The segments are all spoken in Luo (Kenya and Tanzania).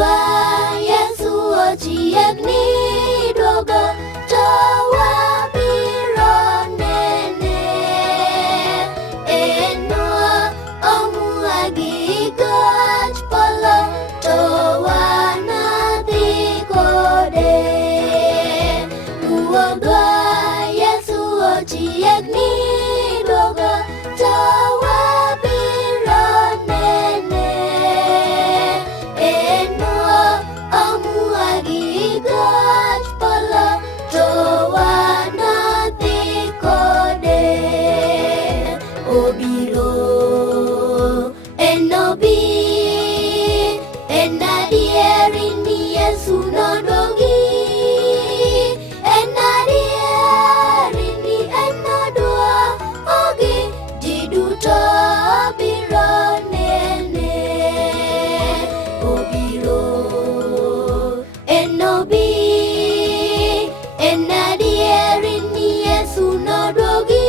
Dwa Yesu ochiegni duogo, to wabiro nene. Enwa omua gi gach polo, to wanadhi kode. Ruodhwa Yesu ochiegni duogo, to wabiro nene. Enwa omua gi gach polo, to wanadhi kode. Obiro, en obi, en adieri ni Yesu noduogi. En adieri ni en noduogi, ji duto biro nene. Obiro, en obi, en adieri ni Yesu noduogi.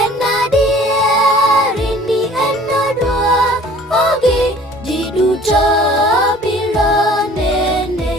En adieri ni en noduogi, ji duto biro nene.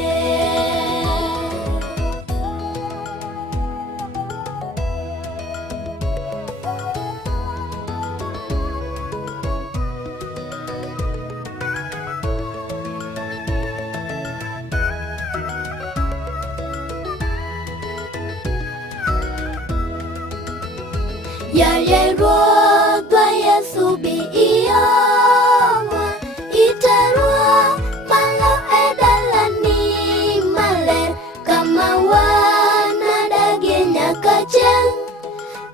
Yaye Ruodhwa Yesu bi ioma, iterwa malo e dalani maler, kama wanadagie nyaka chieng'.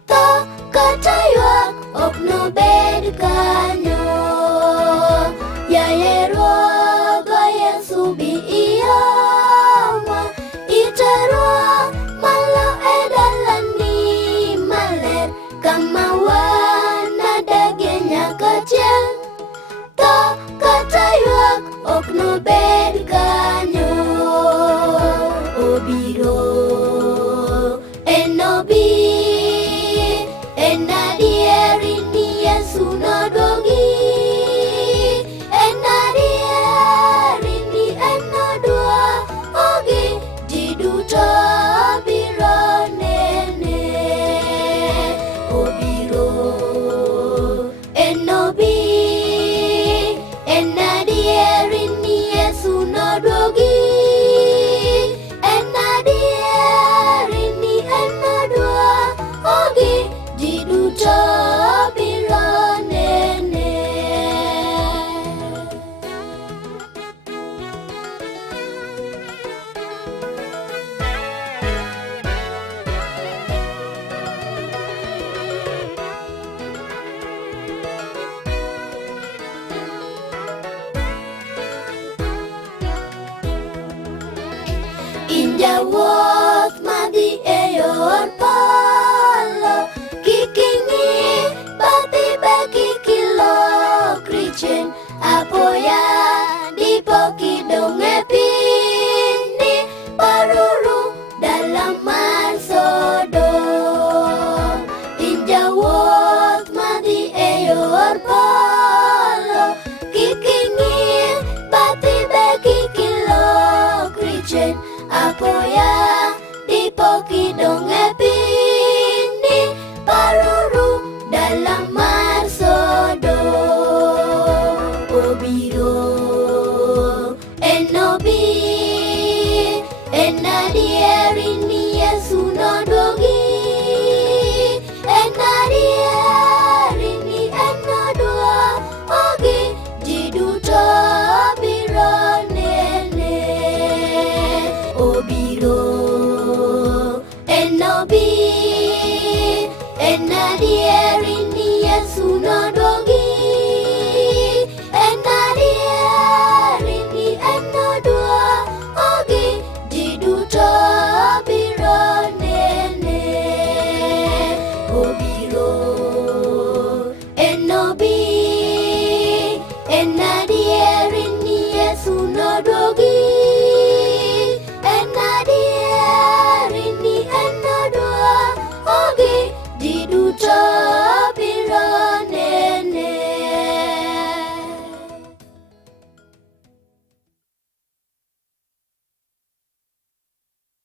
Tho kata ywak ok nobed kanyo. Yaye Ruodhwa Yesu bi ioma, iterwa malo e dalani maler, kama wanadagie nyaka chieng'. Tho kata ywak ok nobed kanyo. Obiro, en obi, en adieri ni Yesu noduogi. En adieri ni en noduogi, ji duto biro nene. Obiro, en obi, en adieri ni Yesu noduogi. En adieri ni en noduogi, ji duto biro nene. In jawuoth madhi e yor polo, kik ing'i bathi be kik ilokri chien. Apoya dipo kidong' e piny, paruru dala mar Sodom. In jawuoth madhi e yor polo, kik ing'i bathi be kik ilokri chien. Apoya dipo kidong' e piny, paruru dala mar Sodom. Obiro, en obi, en adieri ni Yesu noduogi. En adieri ni en noduogi, ji duto biro nene. Obiro, en obi, en adieri